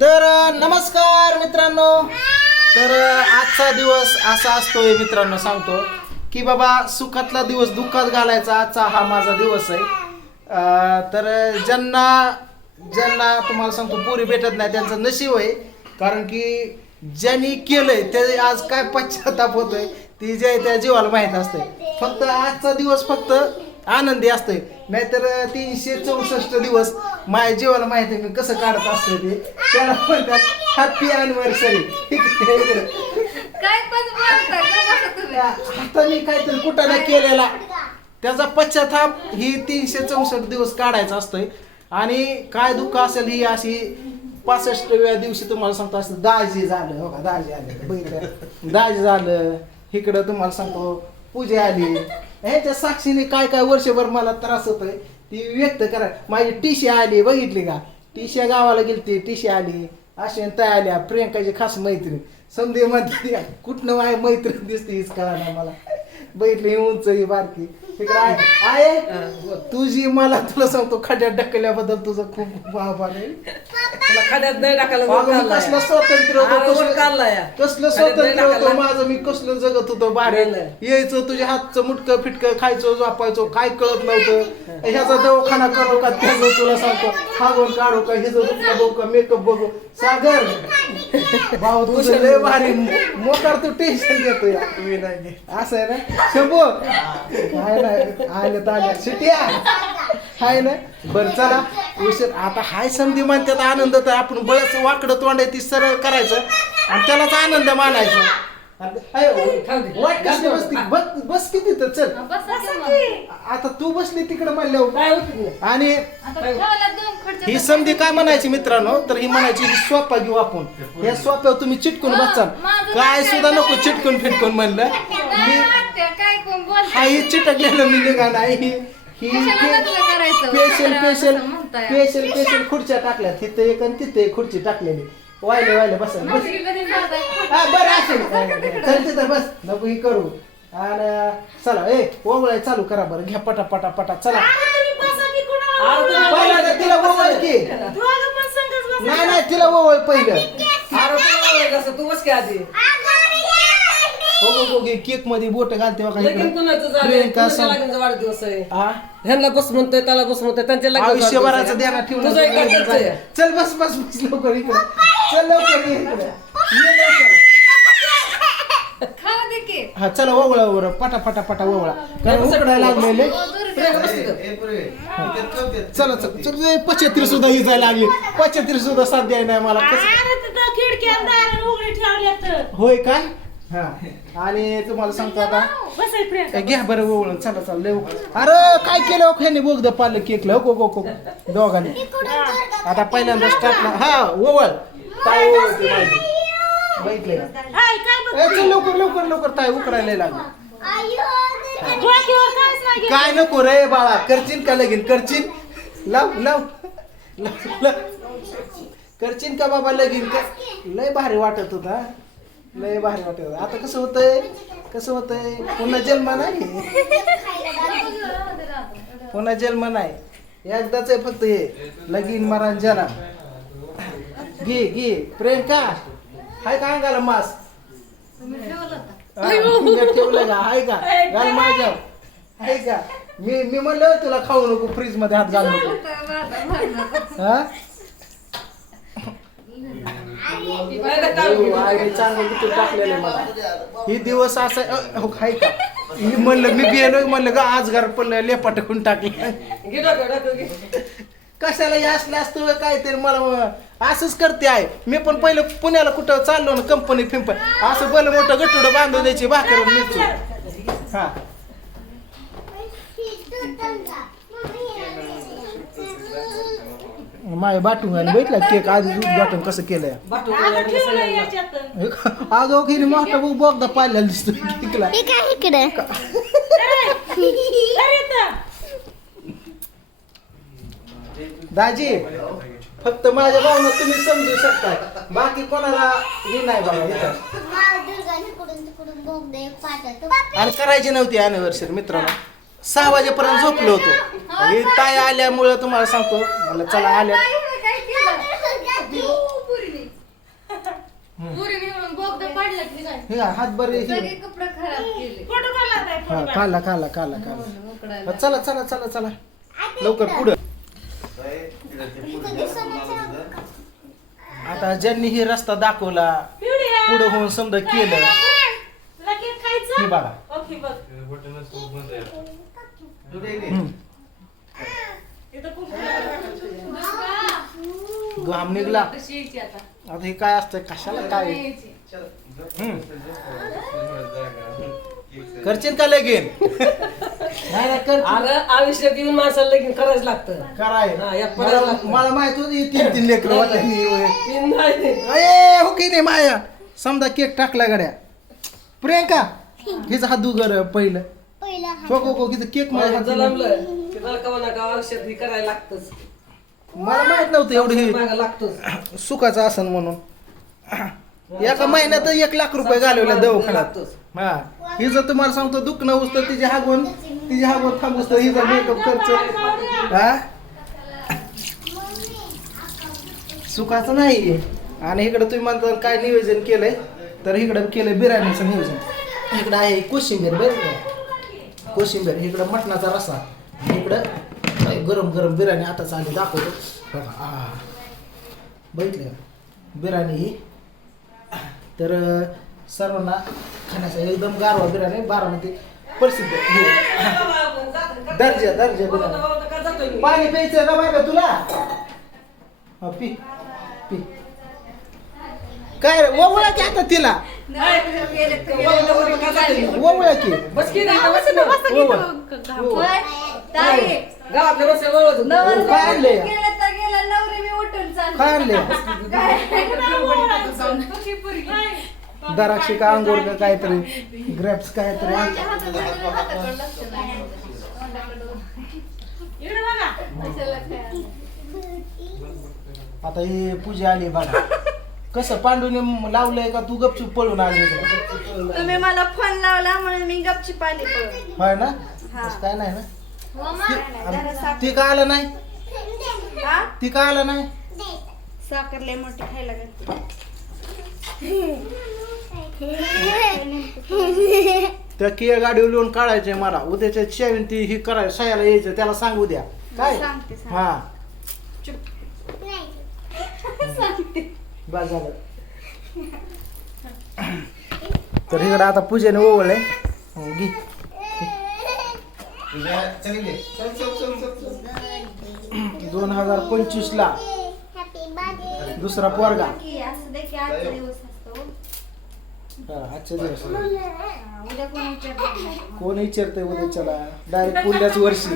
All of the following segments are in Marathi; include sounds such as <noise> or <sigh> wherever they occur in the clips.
तर नमस्कार मित्रांनो. तर आजचा दिवस असा असतोय मित्रांनो सांगतो. की बाबा सुखातला दिवस दुःखात घालायचा आजचा हा माझा दिवस आहे. तर ज्यांना ज्यांना तुम्हाला सांगतो पुरी भेटत नाही त्यांचं नशीब आहे. कारण की ज्यांनी केलंय ते आज काय पश्चाताप होतोय ती जे त्या जीवाला माहीत असते फक्त आजचा दिवस फक्त आनंदी असतोय. नाहीतर तीनशे चौसष्ट दिवस माझ्या जीवाला माहिती आहे मी कसं काढत असतोय ते. त्याला म्हणतात हॅपी अॅनिव्हर्सरी मी काहीतरी कुठं नाही केलेला. त्याचा पश्चाताप ही तीनशे चौसष्ट दिवस काढायचा असतोय. आणि काय दुःख असेल ही अशी पासष्टव्या दिवशी तुम्हाला सांगतो असं दाजी झालं. हो का दाजी आले बघितलं दाजी झालं. इकडं तुम्हाला सांगतो पूजा आली. ह्याच्या साक्षीने काय काय वर्षभर मला त्रास होतोय ती व्यक्त करा. माझी टीशी आली बघितली का? टीशा गावाला गेलती टीशी आली. अशी तय आल्या प्रियंकाची खास मैत्रीण. समजे म्हणते कुठनं माझी मैत्रीण दिसते हीच कळा ना मला. बघितली उंच ही बारकी. तिकडे आहे. आहे? तुझी मला तुला सांगतो खड्यात ढकलल्याबद्दल तुझं खूप आभार आहे. तुला खड्यात नाही टाकायला वर अगं, मी काढलाय. कसलं स्वातंत्र्य अरे, होतं वर काढलाय. कसलं कसलं खड्यात स्वातंत्र्य होतं टाकायला. माझं मी कसलं जगत होतो बाहेर गेलंय. यायचं तुझ्या हातचं मुटकं फिटकं खायचो झोपायचो काय कळत नव्हतं. ह्याचा दवाखाना करू का त्याचं तुला सांगतो. हागून काढू का हिचं दुखणं बघू का मेकअप बघू. सागर भाऊ तुझं लय भारी मोकार तू टेन्शन घेतो या मी नाही घेत. असं आहे ना? शंभू ना आले तर आल्या सिटिया हाय ना? बरं चला. उशीर. आता हाय संधी म्हणतात आनंद तर आपण बळच वाकडं तोंड आहे ती सरळ करायचं. आणि त्यालाच आनंद मानायचा. बसती? बस बस किती तर चल. आता तू बसली तिकडे म्हणल्यावर. काय होत नाही. आणि ही संधी काय म्हणायची मित्रांनो? तर ही म्हणायची ही सोपा घेऊ आपण. या सोप्यावर तुम्ही चिटकून बसाल. काय सुद्धा नको चिटकून फिटकून म्हणलं. मी वाटते, काय. हा ही चिटकलेलं मी निघा नाही ही ही कशाला लग्न करायचं? स्पेशल कशाला स्पेशल असं म्हणताय? स्पेशल स्पेशल खुर्च्या टाकल्या. तिथे एक आणि तिथे एक खुर्ची टाकलेली. वायले वायले बसा. बस. नोकरी कधी जाताय? हा बरं असेल चल तिथं बस. नको ही करू. आणि चला ए ओवळाय चालू करा बरं. घ्या पटा पटा पटा. चला. अरे तुला ओवळ की. नाही नाही तिला ओवळ पहिलं. अरे तू बस की आधी. हो हो हो केकमध्ये बोट घालते बघा लगीन इकडं. कुणाचं झालंय? प्रियंका कुणाच्या सं- लग्नाचा वाढदिवस आहे? हा ह्यांना बस म्हणतोय त्याला बस म्हणतोय त्यांच्या लग्नाचा आयुष्यभराचं वाढदिवस आहे. ठेवून तुझं एकाच आहे. चल बस बस बस लवकर इकडे. चल लवकर ये इकडे. ये लवकर. खाऊ दे की. हा चला ओवळा ओवळा पटा पटा पटा ओवळा कारण उकडायला लागलेले. चला चल. चल पचतीर सुद्धा ही जायला लागली. पचतीर सुद्धा साथ द्याय नाही मला. कसं होय काय? हा. आणि तुम्हाला सांगतो आता. घ्या बरं ओवळून चला चला लय उकळ. अरे काय केलं हो? ह्याने बोगद पालं केकलं हो गो गो दोघांनी. आता पहिल्यांदा स्टार्टला हा ओवळ काय ओवळते माझी बघितलंय का? ए, चल लवकर लवकर लवकर. ताई उकडायला लागली. काय नको रे बाळा. करशील का लगीन? करशील? लाव लाव. लाव, लाव. करशील का बाबा लगीन? का. लय भारी वाटत होता लय भारी वाटत होता. आता कसं होतंय? कसं होतंय? पुन्हा जन्म नाही. पुन्हा जन्म नाही. एकदाच आहे फक्त हे. लगीन मरण जना घे घे. प्रियंका हाय का अंगाला मास तुम्ही ठेवलं का? हाय का? घाल माझ्या हाय का? मी मी म्हणलं तुला खाऊ नको फ्रीजमध्ये हात घालू नको. हा नाही तर काय हो, आईने चांगलं टाकलेलं आहे मला ही दिवस असं अ, हो हाय का? मी म्हणलं मी गेलो म्हणलं का आज घर पडलं लेपा टाकून टाकलं. कशाला हे असलं असतं काहीतरी मला असंच करते आहे. मी पण पहिलं पुण्याला कुठं चाललो ना कंपनी फिंप असं पहिलं मोठं गटुडं बांधून द्यायची भाकर मिरची. हा. माझ्या बाटू आणि बैठला केक आधी उद्घाटन कसं केलंय. अगं की मोठा भाऊ बोगदा पाहिला दिसतो केकला काय इकडे? दाजी फक्त माझ्या भावना तुम्ही समजू शकता बाकी कोणाला हे नाही बाबा इथं. आणि करायची नव्हती अॅनिव्हर्सरी मित्रांनो. सहा वाजेपर्यंत झोपलो होतो. हे ताय आल्यामुळं तुम्हाला सांगतो. मला चला आल्या. हे हात बरे हा काला. काला काला काला चला चला चला चला. लवकर पुढं. आता ज्यांनी हे रस्ता दाखवला पुढं होऊन समजा केलं. हे बघा. घाम निघला. आता? आता हे काय असतं कशाला काय. करशील का लगीन? नाही नाही कर. अरे आयुष्यात येऊन माणसाला लगीन करायचं लागतं. कराय. हा, पडायला मला लागतं. मला माहीत होती तीन तीन लेकर होता तीन नाही. अये हो की नाही माया? समजा केक टाकला गड्या. प्रियंका हिचा हात दुगर पहिला. हो हो हिचं केक मला हाती जलमलं की नका नका आयुष्यात हे करायला लागतंच. मला माहीत नव्हतं एवढं हे मागं लागतोच. सुखाचं आसन म्हणून. एका महिन्यात एक लाख रुपये घालवले दवाखान्यात. हा. हिचं तुम्हाला सांगतो दुखणं उचतं तिची हागून तिची हागून थांबूस तर हिचा मेकअप खर्च हा? सुखाचं नाही आणि इकडे तुम्ही म्हणता काय नियोजन केलंय? तर इकडं केलंय बिर्याणीचं नियोजन. इकडं आहे कोशिंबीर बरं का? कोशिंबीर इकडं मटणाचा रसा इकडं गरम गरम बिर्याणी आता चालली दाखवतो. बघा आ. बघितलं बिर्याणी ही. तर सर्वांना खाण्याचा एकदम गारवा बिर्याणी बारामती प्रसिद्ध. दर्जा दर्जा बिर्याणी. पाणी प्यायचं का बाय का तुला? हा, पी पी. काय रे ओवळा की आता तिला? नवऱ्याकडे का जातोय की बस की नाही, बस ना. गावातल्या बसल्या वळवत होतो. काय आणले? काय आणले का अंगूर का काहीतरी ग्रेप्स काहीतरी आता ही पूजा आली बघा कसं पांडूने लावलंय का तू गपचूप पळून आली इकडं? तुम्ही मला फोन लावला म्हणून मी गपची पाणी पळून. होय ना. तसं काय नाही ना? हो ती- ती का आलं नाही? हा? ती का आलं नाही? साखर लय मोठी खायला घालते त्या किया गाडीवर लिहून काढायचंय मला. उद्याच्या शेवीन ती ही करायचं सयाला यायचं त्याला सांगू द्या. काय? सांगते, सांगते. हा. बस झालं. तर इकडं आता पूजेने ओवळले. हो, घे दोन हजार पंचवीस ला दुसरा पोरगा. आजच्या दिवस. कोण विचारतय उद्याच्याला? डायरेक्ट पुढल्याच वर्षी.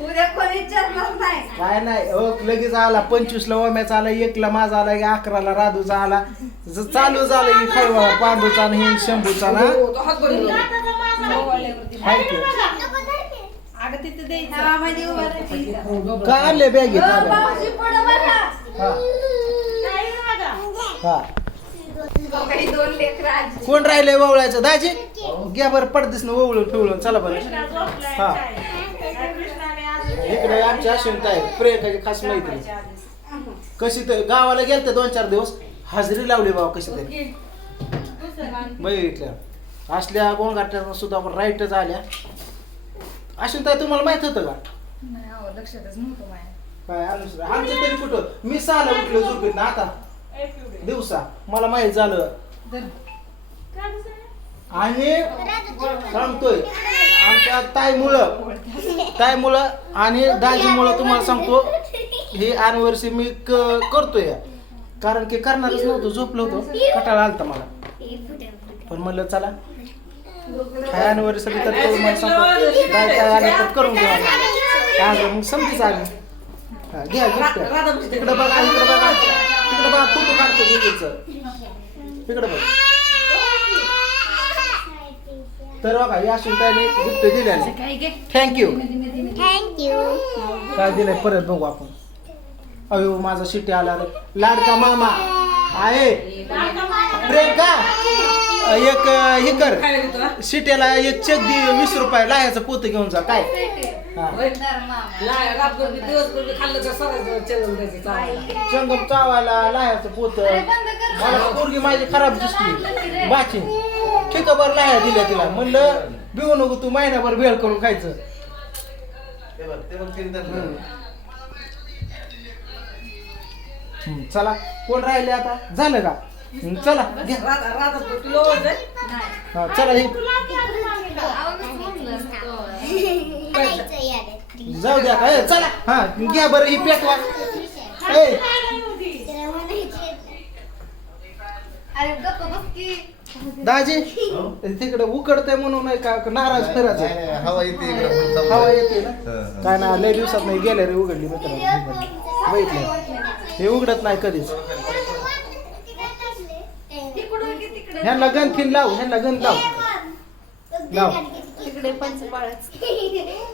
उद्या कोण विचारणार? काय नाही हो लगेच आला पंचवीस ला ओम्याचा आला एकला माझा आला की अकराला राधूचा आला ज- चालू झालं की खैवा पांडूचा आणि ही शंभूचा ना हो, तो हात बंद करून. हाय की. अगं तिथे द्यायचं मध्ये उभा राहायचं का आणले बॅगेत हो. हा. हा काही दोन लेकरं आजी. कोण राहिले ववळायचं दाजी घ्या बरं पडदिस ना ववळून ठेवलं चला बरं हा. काय? काय कृष्णाने आज इकडे आमची अश्विन ताई प्रियंकाची खास मैत्रीण. कशी तर गावाला गेलते दोन चार दिवस. हाजरी लावली बाबा कशी तरी. बघितल्या असल्या गोणगाठ्या सुद्धा आपण राईटच आल्या. अश्विन ताई तुम्हाला माहीत होतं का? नाही, अहो, लक्षातच नव्हतं माझ्या. काय. आमचं तरी कुठं? मी सहाला उठलो झोपेत ना आता. दिवसा. मला माहीत झालं? आणि सांगतोय आमच्या ताई मुलं ताई मुलं आणि दाजीमुळं तुम्हाला सांगतो ही अनिव्हर्सरी मी क- करतोय. कारण की करणारच नव्हतो झोपलो होतो. कटाळा आलता मला. पण म्हणलं चला. काय अनिव्हर्सरी तर तो मला सांगतो. काय काय आलं तर करून घ्या. काय मग समजीच आली घ्या गिफ्ट तिकडं बघा इकडं बघा. तिकडं बघा फोटो काढतो दोघीचं तिकडे बघ. तर बघा या सुलताने गुप्त दिल्याने थँक्यू थँक्यू काय दिलंय? परत बघू आपण. अय माझा शिट्टी आला लाडका मामा. आहे. प्रेमका एक हे कर. शिट्याला एक चेक दे वीस रुपये लाह्याचं पोत घेऊन जा. काय? चंगम चावायला. लाह्याचं पोत. मला पोरगी माझी खराब दिसली. बाकी. ठेकाभर नाही दिल्या तिला. म्हणलं भिवू नको तू महिनाभर भेळ करून खायचं. चला. कोण राहिले आता? झालं का? चला. हा, चला हे. जाऊ द्या का ए, चला. हा घ्या बरं ही पेटवा ए अरे गप्प दाजी तिकडे उकडतंय म्हणून नाराज फिरायचं. हवा येते हवा येते ना? काय ना लय दिवसात नाही गेले रे उघडली मित्रांनो. हे उघडत नाही कधीच. ह्या की ह्यांना लाव ह्यांना गण लाव. लाव. तिकडे पंच <laughs>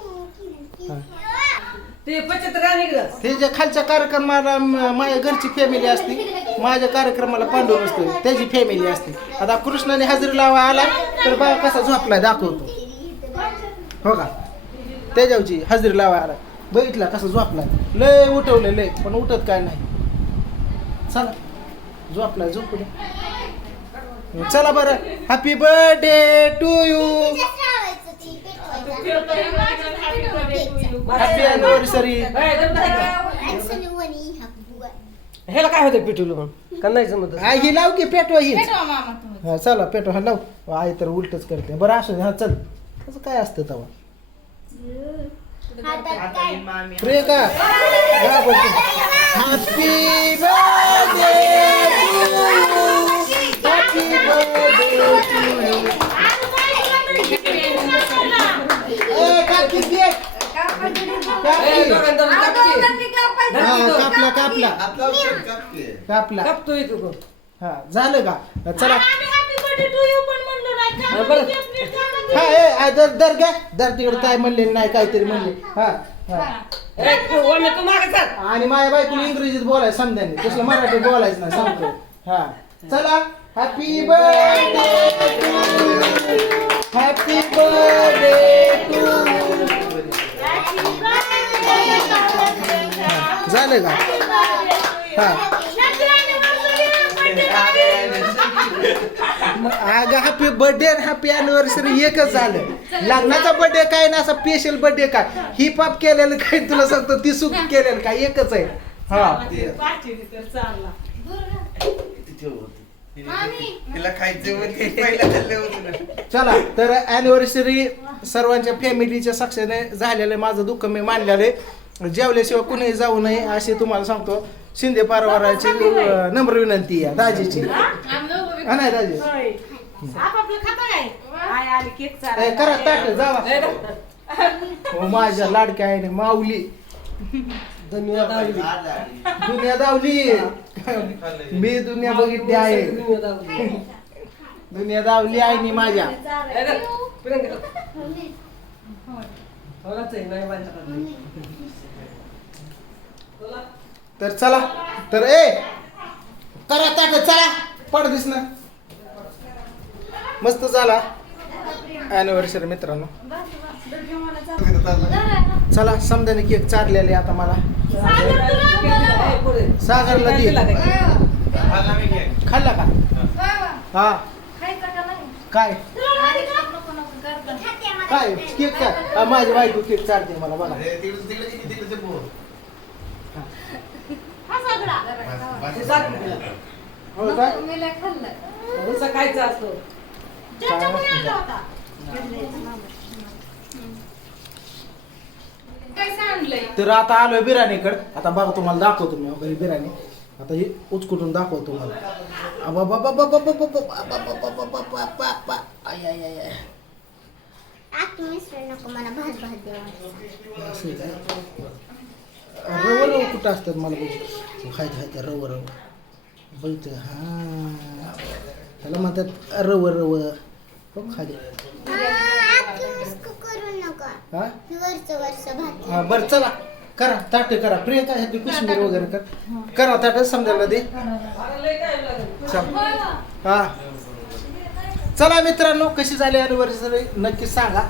ते जे खालच्या कार्यक्रमाला माझ्या घरची फॅमिली असते माझ्या कार्यक्रमाला पांडव असतो त्याची फॅमिली असते. आता कृष्णाने हजेरी लावा आला तर बा कसा झोपला दाखवतो. हो का? त्याच्यावची हजेरी लावा आला. बघितला कसा झोपला लय उठवलं लय पण उठत काय नाही. चला झोपला झोपू द्या. चला बरं. Happy birthday to you happy ह्याला काय होतं पेटवलं मग का जमत ही लाव की पेटवा ही. हा चला पेटवा हा लाव. आई तर उलटच करते. बरं असं हा चल. तसं काय असतं तवा? प्रियका. हॅपी बर्थडे कापला कापला. कापला. कापतोय तू गं. हा झालं का? चला. हा ए आ, दर दर घ्या. दर तिकडे काय म्हणले नाही काहीतरी म्हणले. हा हा आणि माझ्या बायकोला इंग्रजीत बोलाय समजा नाही. तसलं मराठीत बोलायचं नाही सांगतो हा. चला. Happy birthday happy birthday to झालं का? हा. अगं हॅपी बर्थडे आणि हॅपी अनिव्हर्सरी एकच झालं. लग्नाचा बर्थडे काय ना असा स्पेशल बर्थडे काय? हिप हॉप केलेलं काय तुला सांगतो ती सुख केलेलं काय? एकच आहे. हा. चला तर अनिव्हर्सरी सर्वांच्या फॅमिलीच्या सक्षेने झालेलं माझं दुःख मी मानलेलं आहे. जेवल्याशिवाय कुणी जाऊ नये असे तुम्हाला सांगतो. शिंदे पारवाराची नम्र विनंती आहे. दाजीची. नाही दाजी. करा ताट जावा. हो, माझ्या लाडक्या आईने माऊली. दुनिया दावली. मी दुनिया बघितली आहे. दुनिया दावली. आहे मी माझ्या नाही तर चला. तर ए करा ताट चला. पड दिस ना. मस्त झाला. अॅनिव्हर्सरी मित्रांनो. चला समजाने केक चारलेले आता मला. सागर दे. खाल्ला का? हा. काय? काय? केक काय माझी बायको केक चारते मला बघा. तर आता आलोय बिर्याणीकडे आता बघा तुम्हाला दाखवतो मी वगैरे बिर्याणी आता हे उचकुटून दाखवतो तुम्हाला कुठं असतात मला खायचं खायचं रव रव. बघितलं हां. त्याला म्हणतात रव रव. हो खाली. करू हा? हा बरं चला. करा ताट करा. प्रियंका ह्याची कोशिंबीर वगैरे कर. करा ताट समजायला दे. चल. हा. चला मित्रांनो कशी झाली अनिव्हर्सरी नक्की सांगा.